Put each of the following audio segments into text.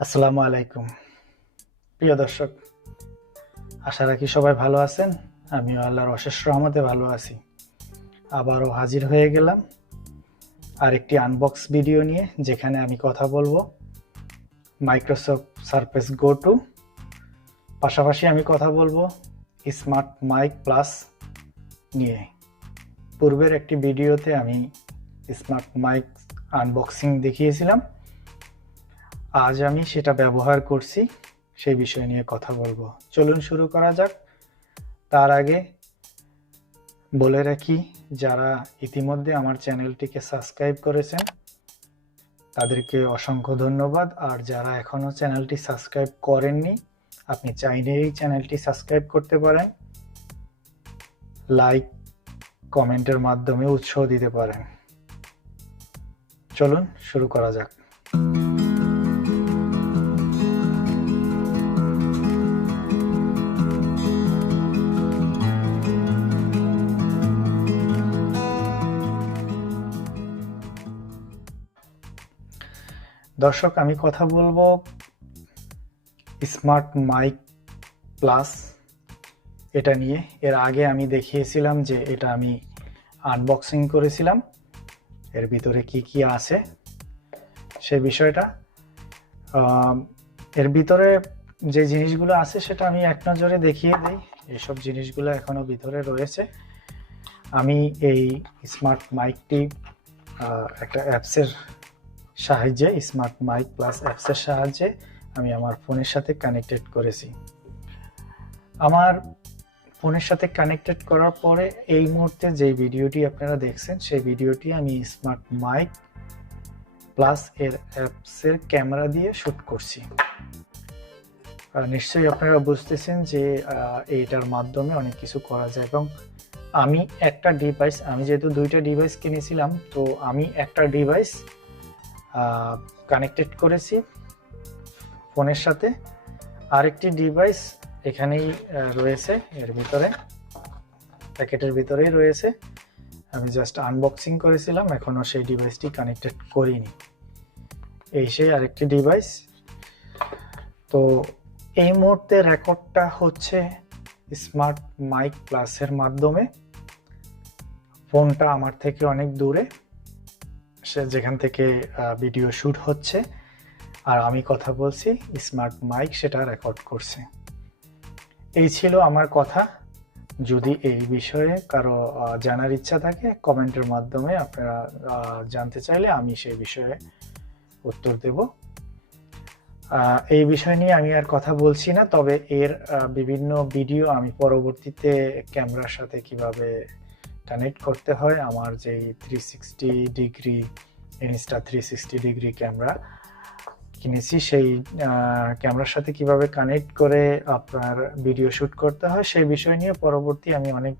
আসসালামু আলাইকুম প্রিয় দর্শক, আশা রাখি সবাই ভালো আছেন। আমিও আল্লাহর অশেষ রহমতে ভালো আছি। আবারও হাজির হয়ে গেলাম আরেকটি আনবক্স ভিডিও নিয়ে, যেখানে আমি কথা বলবো মাইক্রোসফট সারফেস গো টু, পাশাপাশি আমি কথা বলবো স্মার্ট মাইক প্লাস নিয়ে। পূর্বের একটি ভিডিওতে আমি স্মার্ট মাইক আনবক্সিং দেখিয়েছিলাম, আজ আমি সেটা ব্যবহার করছি, সেই বিষয় নিয়ে কথা বলবো। চলুন শুরু করা যাক। তার আগে বলে রাখি, যারা ইতিমধ্যে আমার চ্যানেলটিকে সাবস্ক্রাইব করেছেন তাদেরকে অসংখ্য ধন্যবাদ। আর যারা এখনো চ্যানেলটি সাবস্ক্রাইব করেননি, আপনি চাইলে এই চ্যানেলটি সাবস্ক্রাইব করতে পারেন, লাইক কমেন্টের মাধ্যমে উৎসাহ দিতে পারেন। চলুন শুরু করা যাক। দর্শক, আমি কথা বলবো স্মার্ট মাইক প্লাস এটা নিয়ে। এর আগে আমি দেখিয়েছিলাম যে এটা আমি আনবক্সিং করেছিলাম, এর ভিতরে কি কি আছে সে বিষয়টা। এর ভিতরে যে জিনিসগুলো আছে সেটা আমি এক নজরে দেখিয়ে দিই। এসব জিনিসগুলো এখনো ভিতরে রয়েছে। আমি এই স্মার্ট মাইকটি একটা অ্যাপসের সাহায্যে, স্মার্ট মাইক প্লাস অ্যাপসের সাহায্যে আমি আমার ফোনের সাথে কানেক্টেড করেছি। আমার ফোনের সাথে কানেক্টেড করার পরে এই মুহূর্তে যে ভিডিওটি আপনারা দেখছেন, সেই ভিডিওটি আমি স্মার্ট মাইক প্লাস এর অ্যাপসের ক্যামেরা দিয়ে শ্যুট করছি। নিশ্চয়ই আপনারা বুঝতেছেন যে এইটার মাধ্যমে অনেক কিছু করা যায়। এবং আমি একটা ডিভাইস, আমি যেহেতু দুইটা ডিভাইস কিনেছিলাম, তো আমি একটা ডিভাইস কানেক্টেড করেছি ফোনের সাথে, আরেকটি ডিভাইস এখানেই রয়েছে, এর ভিতরে প্যাকেটের ভিতরেই রয়েছে। আমি জাস্ট আনবক্সিং করেছিলাম, এখনো সেই ডিভাইসটি কানেক্টেড করিনি। এই সেই আরেকটি ডিভাইস। তো এই মুহূর্তে রেকর্ডটা হচ্ছে স্মার্ট মাইক প্লাসের মাধ্যমে। ফোনটা আমার থেকে অনেক দূরে, সে যেখান থেকে ভিডিও শ্যুট হচ্ছে, আর আমি কথা বলছি, স্মার্ট মাইক সেটা রেকর্ড করছে। এই ছিল আমার কথা। যদি এই বিষয়ে কারো জানার ইচ্ছা থাকে, কমেন্টের মাধ্যমে আপনারা জানতে চাইলে আমি সেই বিষয়ে উত্তর দেব। এই বিষয় নিয়ে আমি আর কথা বলছি না, তবে এর বিভিন্ন ভিডিও আমি পরবর্তীতে ক্যামেরার সাথে কিভাবে কানেক্ট করতে হয়, আমার যেই 360 ডিগ্রি ইনস্টা 360 ডিগ্রি ক্যামেরা কিনেছি, সেই ক্যামেরার সাথে কিভাবে কানেক্ট করে আপনার ভিডিও শ্যুট করতে হয়, সেই বিষয় নিয়ে পরবর্তী আমি অনেক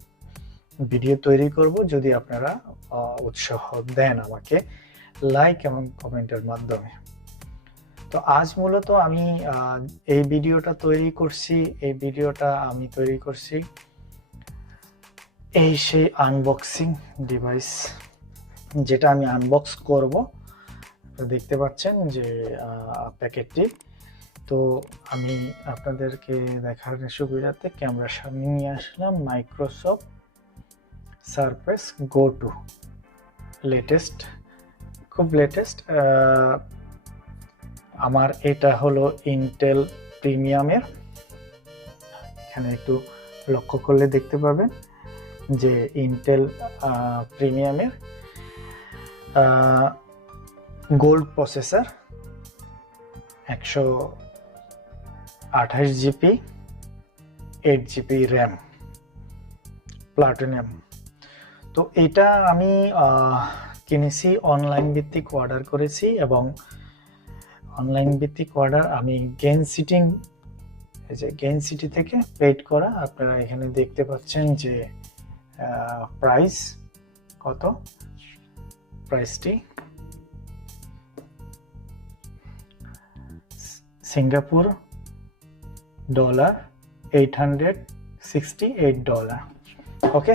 ভিডিও তৈরি করব, যদি আপনারা উৎসাহ দেন আমাকে লাইক এবং কমেন্টের মাধ্যমে। তো আজ মূলত আমি এই ভিডিওটা তৈরি করছি, এই সেই আনবক্সিং ডিভাইস, যেটা আমি আনবক্স করব। দেখতে পাচ্ছেন যে প্যাকেটটি। তো আমি আপনাদেরকে দেখার সুবিধার্থে ক্যামেরার সামনে নিয়ে আসলাম Microsoft Surface Go two, latest, খুব লেটেস্ট। আমার এটা হলো ইন্টেল প্রিমিয়ামের। এখানে একটু লক্ষ্য করলে দেখতে পাবেন যে ইন্টেল প্রিমিয়ামের gold processor, 128 GB, 8 GB RAM, platinum. তো এটা আমি কিনেছি, অনলাইন ভিত্তিক অর্ডার করেছি, এবং অনলাইন ভিত্তিক অর্ডার আমি গেইন সিটি থেকে পেড করা। আপনারা এখানে দেখতে পাচ্ছেন যে প্রাইস কত, প্রাইসটি সিঙ্গাপুর ডলার $868। ওকে,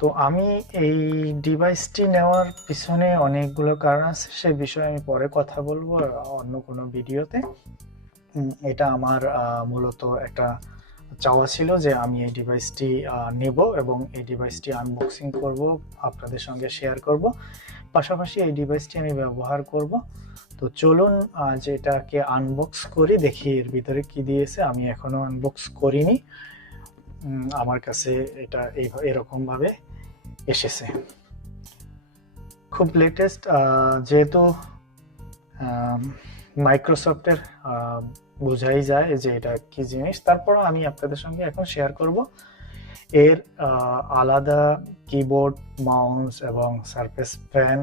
তো আমি এই ডিভাইসটি নেওয়ার পিছনে অনেকগুলো কারণ আছে, সে বিষয়ে আমি পরে কথা বলবো অন্য কোনো ভিডিওতে। এটা আমার মূলত একটা চাওয়া ছিল যে আমি এই ডিভাইসটি নেব এবং এই ডিভাইসটি আনবক্সিং করব, আপনাদের সঙ্গে শেয়ার করব, পাশাপাশি এই ডিভাইসটি আমি ব্যবহার করব। তো চলুন যে এটাকে আনবক্স করি, দেখি এর ভিতরে কি দিয়েছে। আমি এখনো আনবক্স করিনি, আমার কাছে এটা এরকম ভাবে এসেছে। খুব লেটেস্ট, যেহেতু মাইক্রোসফটের বোঝাই যায় যে এটা কি জিনিস, তারপরও আমি আপনাদের সঙ্গে এখন শেয়ার করব। এর আলাদা কিবোর্ড, মাউস এবং সারফেস ফ্যান,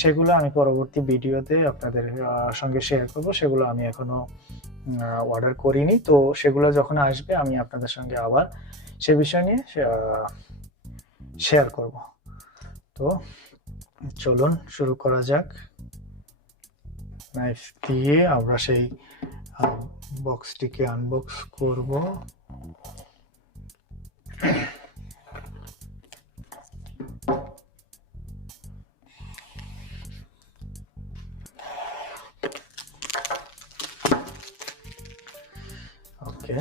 সেগুলো আমি পরবর্তী ভিডিওতে আপনাদের সঙ্গে শেয়ার করব। সেগুলো আমি এখনো অর্ডার করিনি, তো সেগুলো যখন আসবে আমি আপনাদের সঙ্গে আবার সে বিষয় নিয়ে শেয়ার করব। তো চলুন শুরু করা যাক। নাইফ দিয়ে আমরা সেই বক্সটিকে আনবক্স করব। ওকে,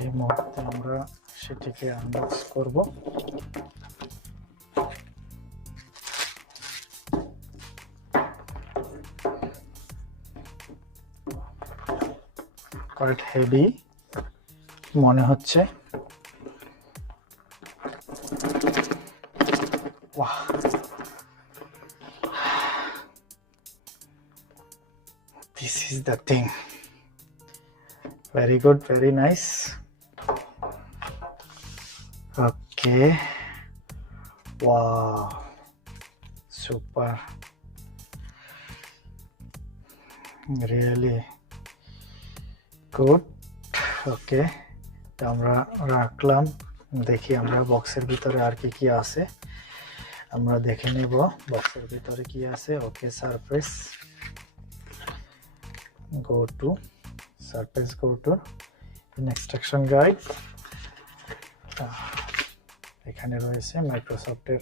এই মুহূর্তে আমরা সেটিকে আনবক্স করব। কোয়াইট হেভি মনে হচ্ছে। ওয়াহ, this is the thing. Very good, very nice. Okay, wow, super, really good. ওকে, তো আমরা রাখলাম, দেখি আমরা বক্সের ভিতরে আর কি কি আছে আমরা দেখে নেব বক্সের ভিতরে কি আছে। Okay, Surface Go two instruction guide. এখানে রয়েছে মাইক্রোসফটের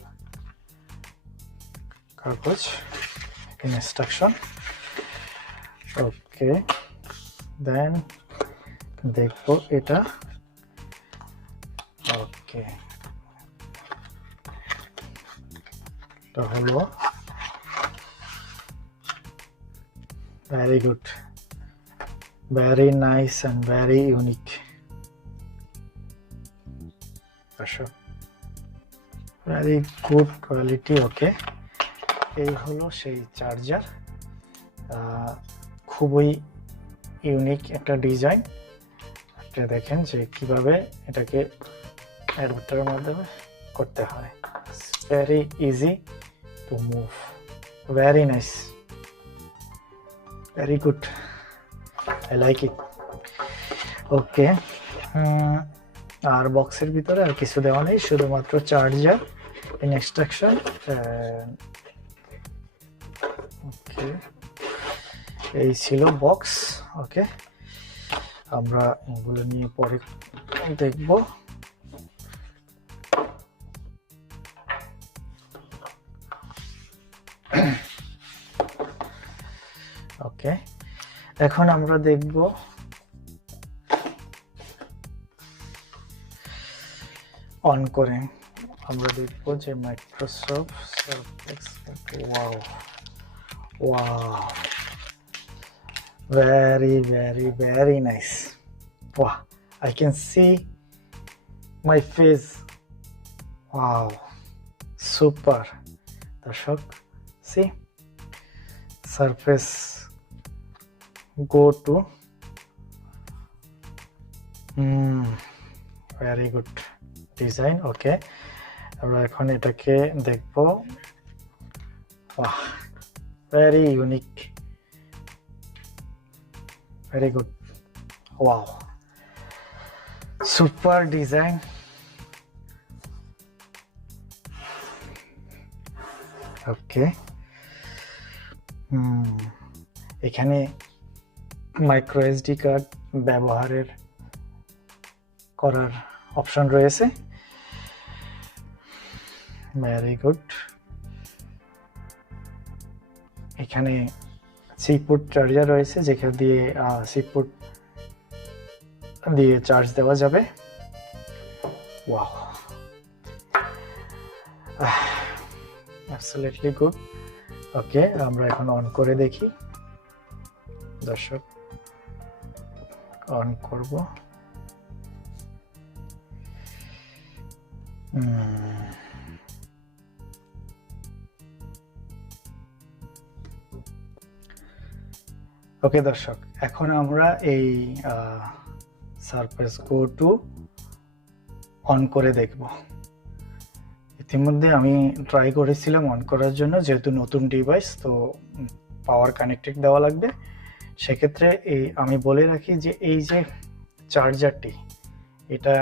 কাগজ, ইনস্ট্রাকশন। ওকে, দেন দেখবো এটা। ওকে, এটা হলো very good, very nice and very unique. very good quality. ওকে, এই হলো সেই চার্জার, খুবই ইউনিক একটা ডিজাইন। আপনি দেখেন যে কিভাবে এটাকে অ্যাডাপ্টারের মাধ্যমে করতে হয়। Very easy to move, very nice, very good, I like it. Okay, আর বক্সের ভিতরে আর কিছু দেওয়া নেই, শুধুমাত্র চার্জার, ইনস্ট্রাকশন। ওকে, এই ছিল বক্স। ওকে, আমরা এগুলো নিয়ে পরে দেখব। ওকে, এখন আমরা দেখব অন করে, আমরা দেখব যে Microsoft surface. Wow wow, very nice. Wow, I can see my face. Wow, super. দর্শক, see, surface go to very good design. Okay, আমরা এখন এটাকে দেখব। Wow, very unique, very good. Wow, super design. ওকে, এখানে মাইক্রো এসডি কার্ড ব্যবহারের করার option রয়েছে। Very good. এখানে সি-পোর্ট চার্জার রয়েছে, যেখানে দিয়ে সি-পোর্ট দিয়ে চার্জ দেওয়া যাবে। Wow, absolutely good. ওকে, আমরা এখন অন করে দেখি। দর্শক, অন করব। ওকে দর্শক, এখন আমরা এই সারফেস গো টু অন করে দেখব। ইতিমধ্যে আমি ট্রাই করেছিলাম অন করার জন্য, যেহেতু নতুন ডিভাইস তো পাওয়ার কানেক্টেড দেওয়া লাগবে। সেক্ষেত্রে আমি বলে রাখি যে এই যে চার্জারটি, এটা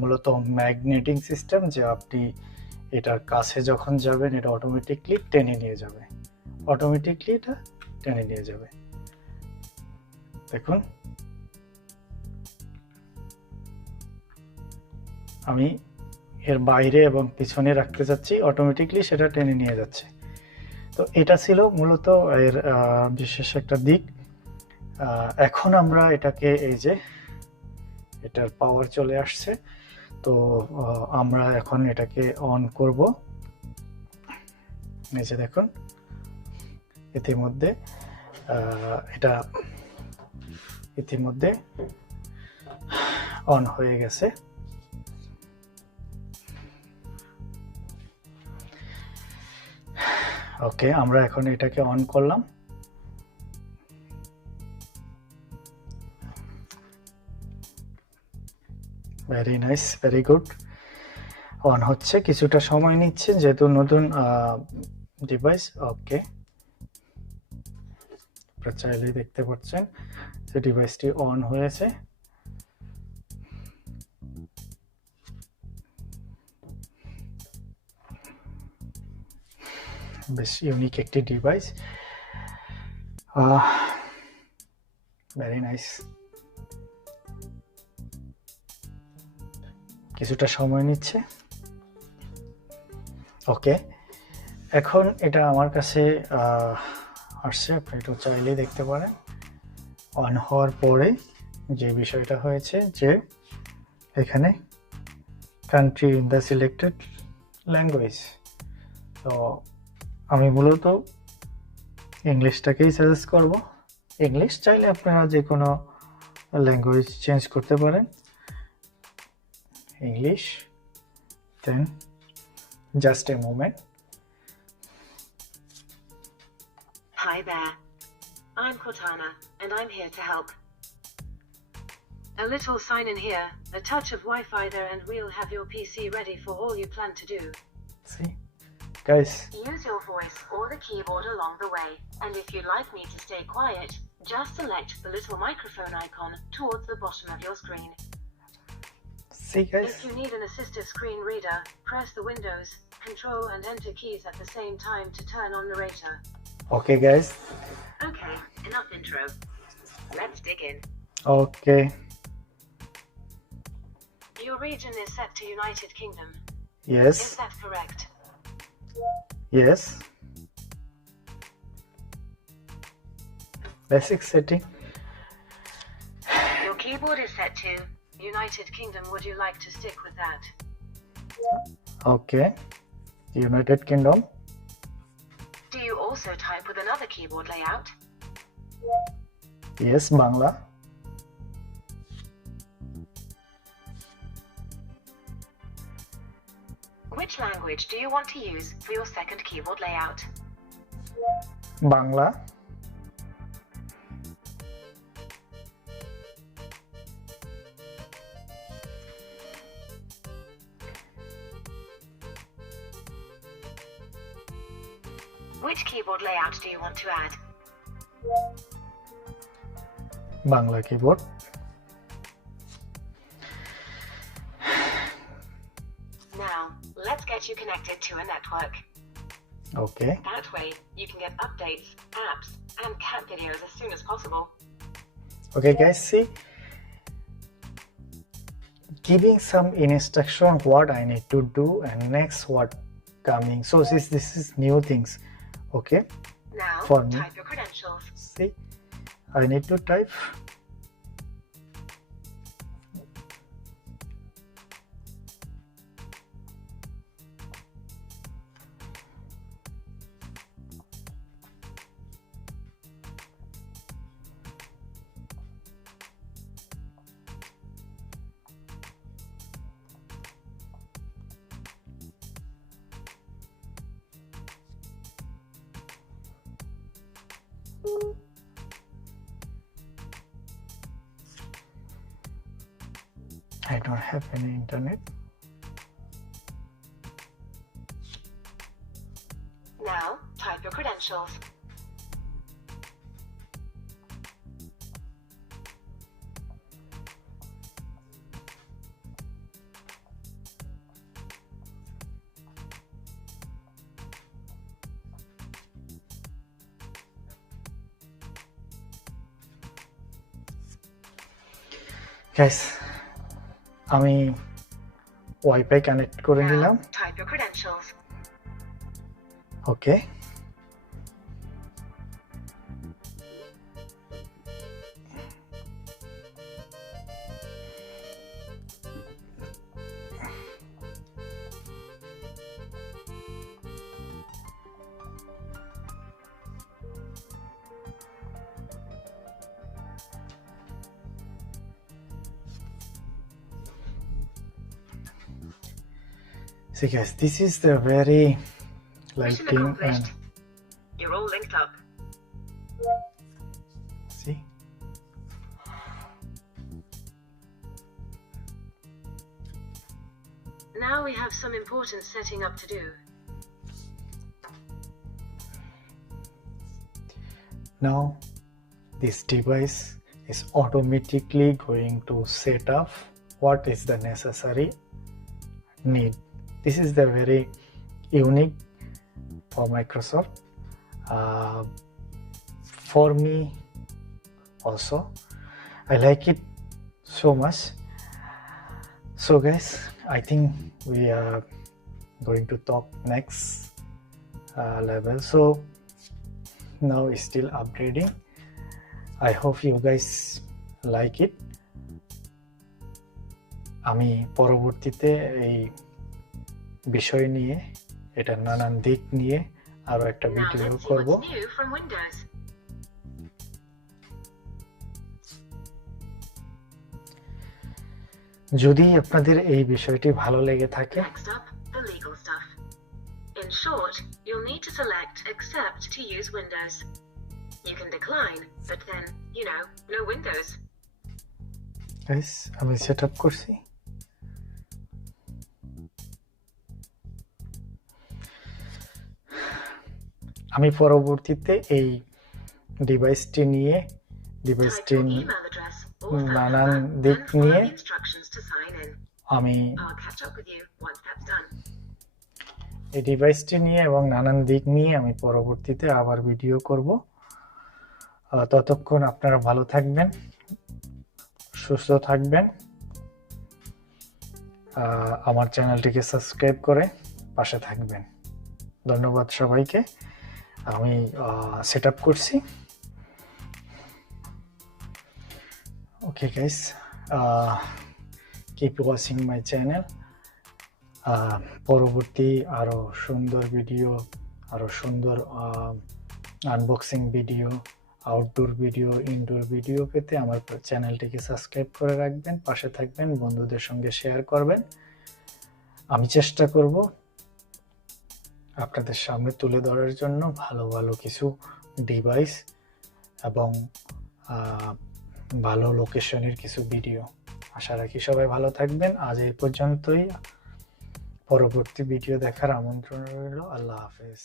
মূলত ম্যাগনেটিং সিস্টেম, যে আপনি এটার কাছে যখন যাবেন এটা অটোমেটিকলি টেনে নিয়ে যাবে, এটা টেনে নিয়ে যাবে। দেখুন, আমি এর বাইরে এবং পিছনে রাখতে যাচ্ছি, অটোমেটিকলি সেটা টেনে নিয়ে যাচ্ছে। তো এটা ছিল মূলত এর বিশেষ একটা দিক। এখন আমরা এটাকে, এই যে এটার পাওয়ার চলে আসছে, তো আমরা এখন এটাকে অন করব। এই যে দেখুন, ইতিমধ্যে এটা অন হয়ে গেছে। ওকে, আমরা এখন এটাকে অন করলাম। Very nice, very good. On হচ্ছে, কিছুটা সময় নিচ্ছে যেহেতু নতুন ডিভাইস। ওকে, আপনারা চাইলেই দেখতে পাচ্ছেন যে ডিভাইসটি অন হয়েছে। বেশ ইউনিক একটি ডিভাইস। Very nice. কিছুটা সময় নিচ্ছে। ওকে, এখন এটা আমার কাছে আসছে, আপনি একটু চাইলেই দেখতে পারেন। অন হওয়ার পরে যে বিষয়টা হয়েছে, যে এখানে country in the selected language, তো আমি মূলত ইংলিশটাকেই সাজেস্ট করব। ইংলিশ, চাইলে আপনারা যে কোনো ল্যাঙ্গুয়েজ চেঞ্জ করতে পারেন। English, then just a moment. Hi there. I'm Cortana, and I'm here to help. A little sign in here, a touch of Wi-Fi there, and we'll have your PC ready for all you plan to do. See, guys. Use your voice or the keyboard along the way, and if you'd like me to stay quiet, just select the little microphone icon towards the bottom of your screen. See, guys. If you need an assistive screen reader, press the Windows, Control and Enter keys at the same time to turn on narrator. Okay, guys. Okay, enough intro. Let's dig in. Okay. Your region is set to United Kingdom. Yes. Is that correct? Yes. Basic setting. Your keyboard is set to United Kingdom. Would you like to stick with that? Okay. United Kingdom. Do you also type with another keyboard layout? Yes, Bangla. Which language do you want to use for your second keyboard layout? Bangla. Which keyboard layout do you want to add? Bangla keyboard. Now, let's get you connected to a network. Okay. That way, you can get updates, apps, and cat videos as soon as possible. Okay, guys, see, giving some instruction what I need to do and next what coming. So this is new things. Okay, Now, for me. type your credentials. See, I need to type. I don't have any internet. Now, type your credentials. Guys, আমি wifi connect করে নিলাম। Now, type your credentials. Okay, see guys, this is the very Mission lighting and accomplished. You're all linked up. see. Now we have some important setting up to do. Now this device is automatically going to set up what is the necessary need. This is the very unique for Microsoft, for me also. I like it so much. So guys, I think we are going to talk next level. So now it's still upgrading. I hope you guys like it. আমি পরবর্তীতে এই বিষয় নিয়ে, এটা নানান দিক নিয়ে আরো একটা Now ভিডিও let's see করব। what's new from Windows. যদি আপনাদের এই বিষয়টি ভালো লেগে থাকে, Next up, the legal stuff. In short, you'll need to select Accept to use Windows. You can decline, but then, no Windows. Guys আমি set up করছি। আমি পরবর্তীতে এই ডিভাইসটি নিয়ে Type your email address or phone নানান number, দিক then follow নিয়ে the instructions to sign in. আমি I'll catch up with you once that's done. এই ডিভাইসটি নিয়ে এবং নানান দিক নিয়ে আমি পরবর্তীতে আবার ভিডিও করব। ততক্ষণ আপনারা ভালো থাকবেন, সুস্থ থাকবেন, আমার চ্যানেলটিকে সাবস্ক্রাইব করে পাশে থাকবেন। ধন্যবাদ সবাইকে। আমি সেট আপ করছি। Okay guys, keep watching my channel. পরবর্তী আরো সুন্দর ভিডিও, আরো সুন্দর unboxing video, outdoor video, indoor video পেতে আমার চ্যানেলটিকে সাবস্ক্রাইব করে রাখবেন, পাশে থাকবেন, বন্ধুদের সঙ্গে শেয়ার করবেন। আমি চেষ্টা করব আপনাদের সামনে তুলে ধরার জন্য ভালো ভালো কিছু ডিভাইস এবং ভালো লোকেশনের কিছু ভিডিও। আশা রাখি সবাই ভালো থাকবেন। আজ এই পর্যন্তই। পরবর্তী ভিডিও দেখার আমন্ত্রণ রইল। আল্লাহ হাফেজ।